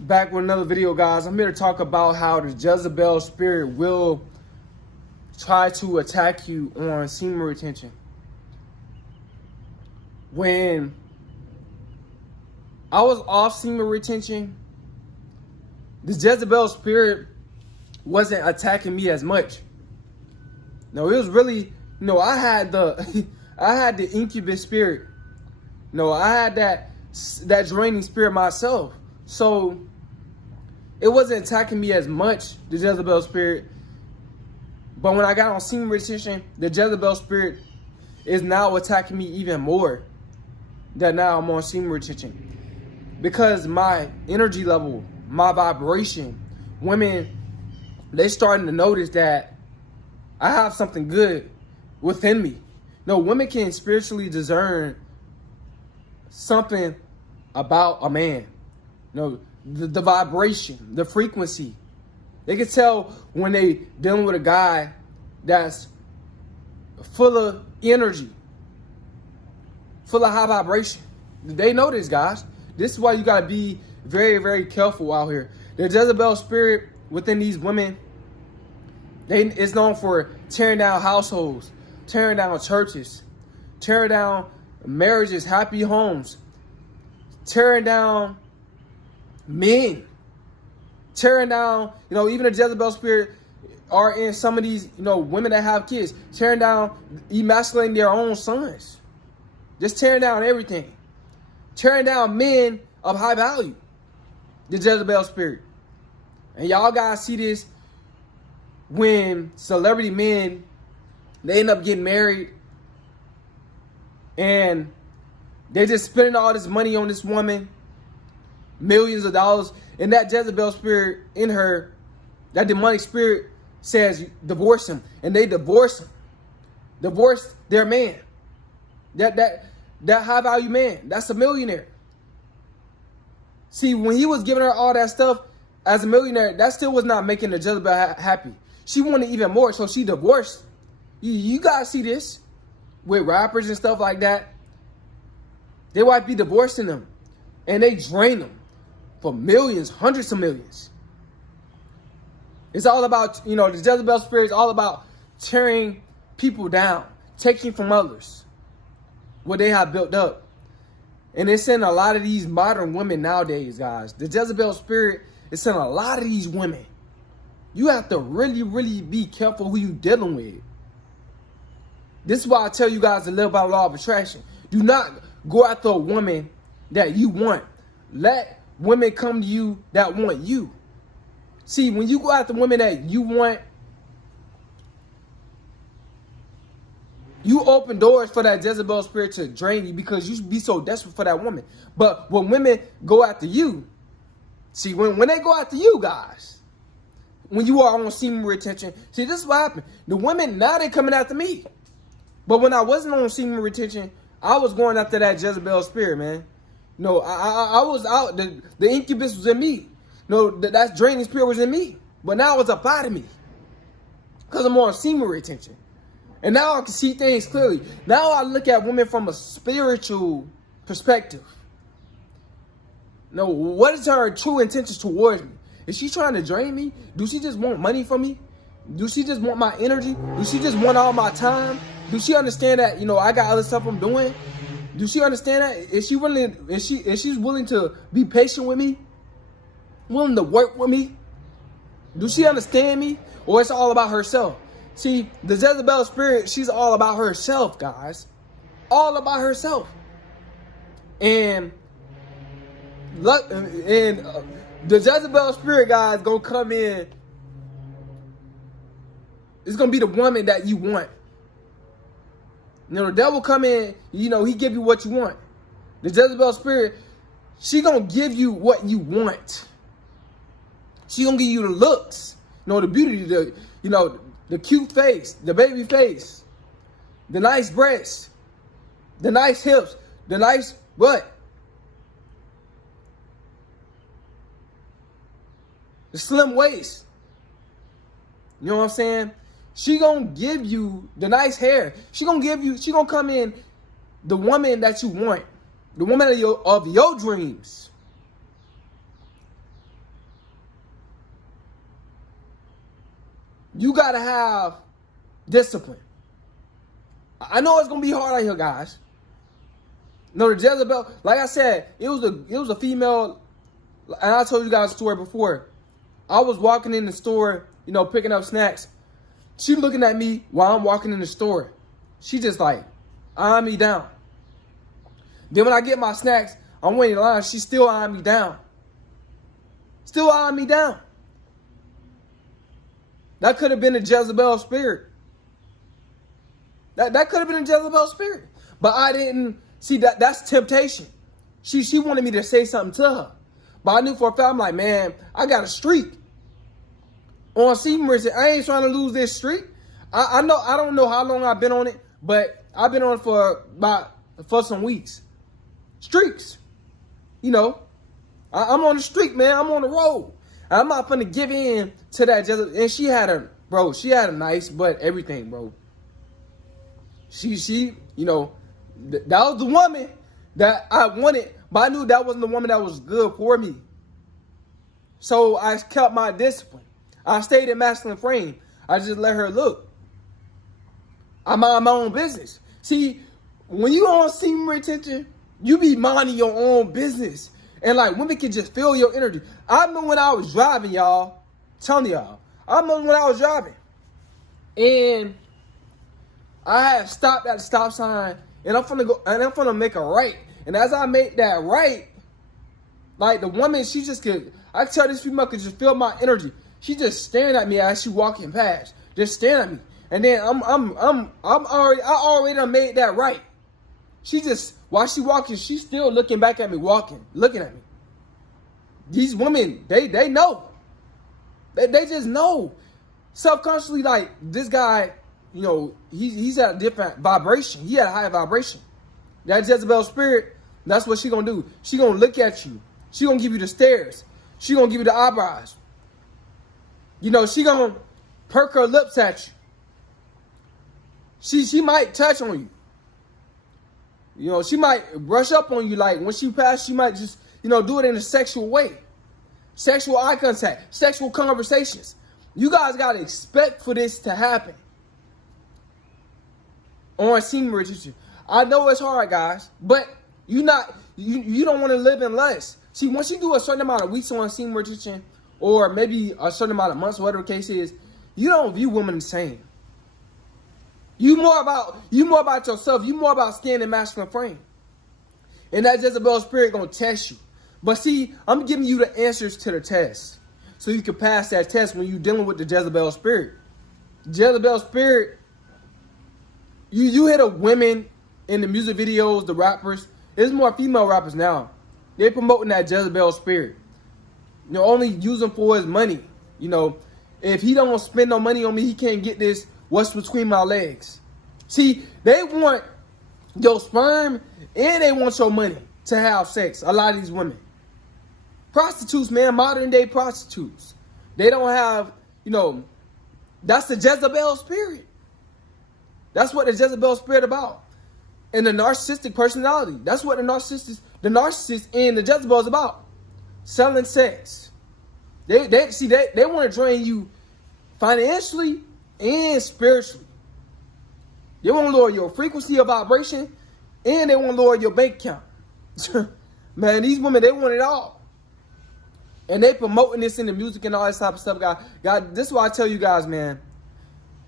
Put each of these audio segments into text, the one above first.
Back with another video, guys. I'm here to talk about how the Jezebel spirit will try to attack you on semen retention. When I was off semen retention, the Jezebel spirit wasn't attacking me as much. No, it was really, I had the I had the incubus spirit. I had that draining spirit myself. So it wasn't attacking me as much, the Jezebel spirit. But when I got on semen retention, the Jezebel spirit is now attacking me even more. That now I'm on semen retention. Because my energy level, my vibration, women, they starting to notice that I have something good within me. No, women can spiritually discern something about a man. The vibration, the frequency. They can tell when they dealing with a guy that's full of energy, full of high vibration. They know this, guys. This is why you got to be very, very careful out here. The Jezebel spirit within these women, it's known for tearing down households, tearing down churches, tearing down marriages, happy homes, tearing down men, tearing down, even the Jezebel spirit are in some of these, women that have kids, tearing down, emasculating their own sons, just tearing down everything, tearing down men of high value, the Jezebel spirit. And y'all guys see this when celebrity men, they end up getting married and they're just spending all this money on this woman, millions of dollars, and that Jezebel spirit in her, that demonic spirit says divorce him, and they divorce him, divorce their man, that high value man, that's a millionaire. See, when he was giving her all that stuff as a millionaire, that still was not making the Jezebel happy. She wanted even more, so she divorced. You guys see this with rappers and stuff like that. They might be divorcing them, and they drain them for millions, hundreds of millions. It's all about, the Jezebel spirit is all about tearing people down, taking from others what they have built up. And it's in a lot of these modern women nowadays, guys. The Jezebel spirit is in a lot of these women. You have to really, really be careful who you're dealing with. This is why I tell you guys to live by the law of attraction. Do not go after a woman that you want. Let women come to you that want you. See, when you go after women that you want, you open doors for that Jezebel spirit to drain you because you be so desperate for that woman. But when women go after you, see, when they go after you guys, when you are on semen retention, see, this is what happened. The women, now they coming after me. But when I wasn't on semen retention, I was going after that Jezebel spirit, man. I was out. The incubus was in me. That draining spirit was in me. But now it's up out of me. Because I'm on semen retention. And now I can see things clearly. Now I look at women from a spiritual perspective. What is her true intentions towards me? Is she trying to drain me? Do she just want money from me? Do she just want my energy? Do she just want all my time? Do she understand that, I got other stuff I'm doing? Do she understand that? Is she willing to be patient with me? Willing to work with me? Do she understand me? Or it's all about herself? See, the Jezebel spirit, she's all about herself, guys. All about herself. And the Jezebel spirit, guys, gonna come in. It's gonna be the woman that you want. The devil come in, he give you what you want. The Jezebel spirit, she gonna give you what you want. She gonna give you the looks, the beauty, the cute face, the baby face, the nice breasts, the nice hips, the nice butt, the slim waist. You know what I'm saying? She gonna give you the nice hair. She gonna come in the woman that you want. The woman of your dreams. you gotta have discipline. I know it's gonna be hard out here, guys. No, the Jezebel, like I said, it was a female, and I told you guys a story before. I was walking in the store, you know, picking up snacks. She looking at me while I'm walking in the store. She just like eyeing me down. Then when I get my snacks, I'm waiting in line. She still eyeing me down. Still eyeing me down. That could have been a Jezebel spirit. That could have been a Jezebel spirit. But I didn't see that. That's temptation. She wanted me to say something to her. But I knew for a fact, I'm like, man, I got a streak. On Semen, I ain't trying to lose this streak. I don't know how long I've been on it, but I've been on it for some weeks. Streaks. You know, I'm on the streak, man. I'm on the road. I'm not gonna give in to that Jezebel. And she had a nice butt, everything, bro. She, you know, that was the woman that I wanted, but I knew that wasn't the woman that was good for me. So I kept my discipline. I stayed in masculine frame. I just let her look. I mind my own business. See, when you on semen retention, you be minding your own business. And like women can just feel your energy. I remember when I was driving, y'all. Telling y'all. I remember when I was driving. And I had stopped at the stop sign. And I'm gonna make a right. And as I make that right, like the woman, she just could, I could tell this female could just feel my energy. She just staring at me as she walking past. Just staring at me. And then I already done made that right. She just, while she walking, she's still looking back at me, looking at me. These women, they know. They just know. Subconsciously, like, this guy, you know, he's at a different vibration. He had a higher vibration. That Jezebel spirit, that's what she gonna do. She gonna look at you. She gonna give you the stares. She gonna give you the eyebrows. You know, she gonna perk her lips at you. She might touch on you. You know, she might brush up on you. Like, when she passes, she might just, you know, do it in a sexual way. Sexual eye contact. Sexual conversations. You guys got to expect for this to happen. On semen retention. I know it's hard, guys. But you don't want to live in lust. See, once you do a certain amount of weeks on semen retention, or maybe a certain amount of months, whatever the case is, you don't view women the same. You more about yourself. You more about staying in masculine frame. And that Jezebel spirit gonna test you. But see, I'm giving you the answers to the test, so you can pass that test when you're dealing with the Jezebel spirit. Jezebel spirit, you hear the women in the music videos, the rappers. There's more female rappers now. They're promoting that Jezebel spirit. You know, only use them for his money. You know, if he don't spend no money on me, he can't get this. What's between my legs? See, they want your sperm and they want your money to have sex. A lot of these women. Prostitutes, man, modern day prostitutes. They don't have, you know, that's the Jezebel spirit. That's what the Jezebel spirit about. And the narcissistic personality. That's what the narcissist and the Jezebel is about. Selling sex. They want to drain you financially and spiritually. They want to lower your frequency of vibration, and they want to lower your bank account. Man, these women, they want it all. And they promoting this in the music and all this type of stuff, guys. God, this is why I tell you guys, man,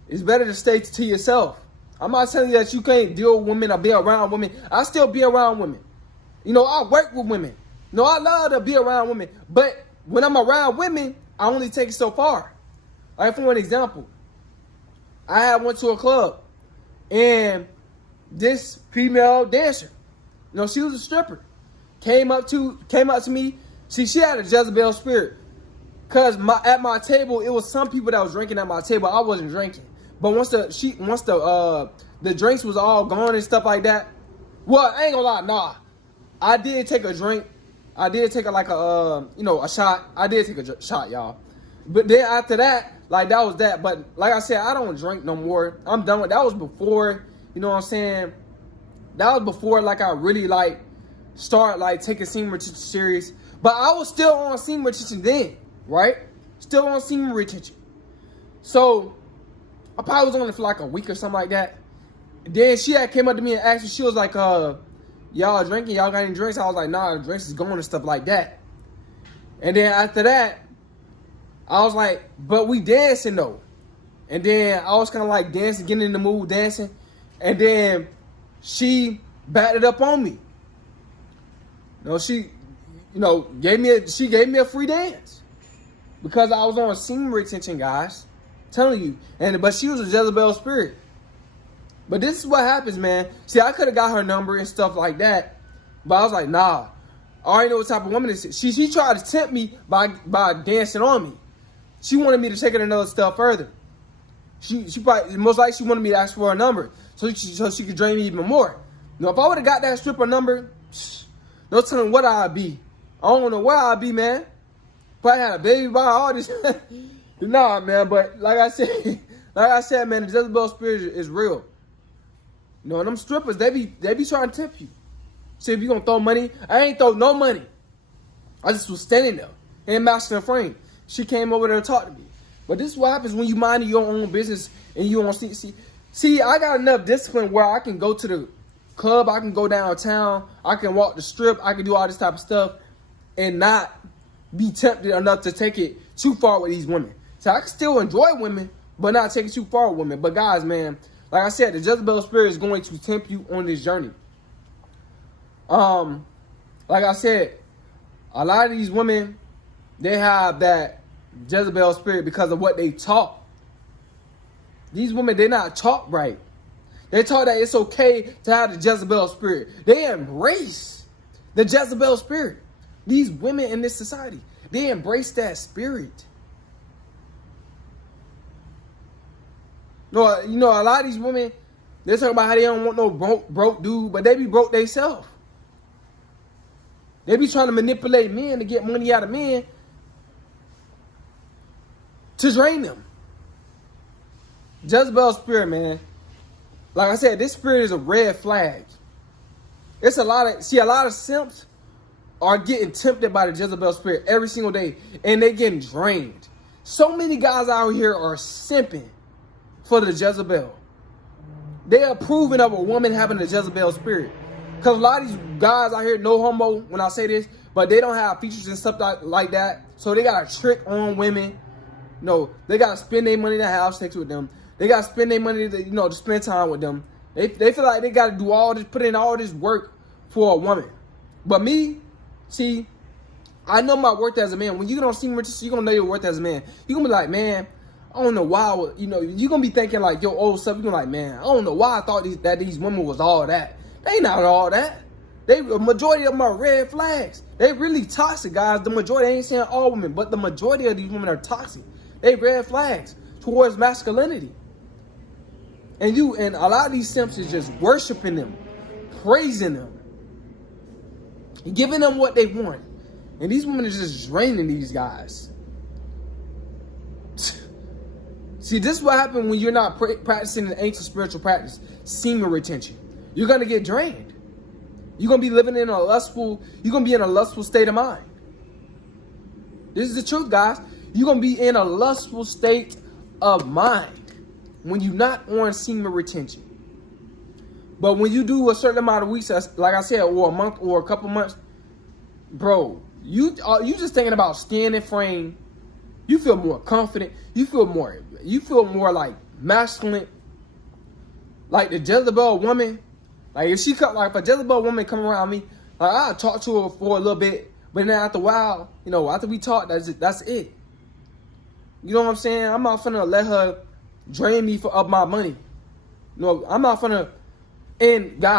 it's better to stay to yourself. I'm not telling you that you can't deal with women or be around women. I still be around women. You know, I work with women. You know, I love to be around women. But when I'm around women, I only take it so far. Like, for an example, I had went to a club, and this female dancer, you know, she was a stripper, came up to me. See, she had a Jezebel spirit, cause at my table, it was some people that was drinking at my table. I wasn't drinking, but once the drinks was all gone and stuff like that. Well, I ain't gonna lie, nah, I did take a drink. I did take a shot. I did take a shot, y'all. But then after that, like, that was that. But like I said, I don't drink no more. I'm done with that. Was before, you know what I'm saying? That was before, like, I really, like, start, like, taking semen retention serious. But I was still on semen retention then, right? Still on semen retention. So I probably was on it for like a week or something like that. Then she had came up to me and asked me, she was like, y'all drinking? Y'all got any drinks? I was like, nah, the drinks is going and stuff like that. And then after that, I was like, but we dancing though. And then I was kind of like dancing, getting in the mood, dancing. And then she backed it up on me. She gave me a free dance. Because I was on semen retention, guys. Telling you. But she was a Jezebel spirit. But this is what happens, man. See, I could have got her number and stuff like that. But I was like, nah. I already know what type of woman this is. She tried to tempt me by dancing on me. She wanted me to take it another step further. She probably, most likely she wanted me to ask for her number. So she could drain me even more. If I would have got that stripper number, no telling what I'd be. I don't know where I'd be, man. Probably had a baby by all this. Nah, man. But like I said, man, the Jezebel spirit is real. Them strippers, they be trying to tempt you. See, if you gonna throw money, I ain't throw no money. I just was standing there in masculine frame. She came over there to talk to me. But this is what happens when you mind your own business and you don't see. I got enough discipline where I can go to the club, I can go downtown, I can walk the strip, I can do all this type of stuff, and not be tempted enough to take it too far with these women. So I can still enjoy women, but not take it too far with women. But guys, man, like I said, the Jezebel spirit is going to tempt you on this journey. Like I said, a lot of these women, they have that Jezebel spirit because of what they taught. These women, they're not taught right. They taught that it's okay to have the Jezebel spirit. They embrace the Jezebel spirit. These women in this society, they embrace that spirit. A lot of these women, they talk about how they don't want no broke dude, but they be broke themselves. They be trying to manipulate men to get money out of men to drain them. Jezebel spirit, man. Like I said, this spirit is a red flag. It's a lot of simps are getting tempted by the Jezebel spirit every single day, and they getting drained. So many guys out here are simping for the Jezebel. They are approving of a woman having the Jezebel spirit. Because a lot of these guys out here, no homo when I say this, but they don't have features and stuff like that. So they got to trick on women. They got to spend their money to have sex with them. They got to spend their money to, to spend time with them. They feel like they got to do all this, put in all this work for a woman. But me, see, I know my worth as a man. When you don't see me, you're going to know your worth as a man. You're going to be like, man, I don't know why, you're going to be thinking like your old stuff. You're going to be like, man, I don't know why I thought that these women was all that. They not all that. The majority of them are red flags. They really toxic, guys. The majority, I ain't saying all women, but the majority of these women are toxic. They red flags towards masculinity. And a lot of these simps is just worshiping them, praising them, giving them what they want. And these women are just draining these guys. See, this is what happens when you're not practicing an ancient spiritual practice, semen retention. You're going to get drained. You're going to be living in a lustful state of mind. This is the truth, guys. You're going to be in a lustful state of mind when you're not on semen retention. But when you do a certain amount of weeks, like I said, or a month or a couple months, bro, you just thinking about skin and frame. You feel more confident. You feel more like masculine. Like the Jezebel woman. Like if a Jezebel woman come around me, like I'll talk to her for a little bit, but then after a while, after we talk, that's it. You know what I'm saying? I'm not finna let her drain me of my money. I'm not finna. And guys,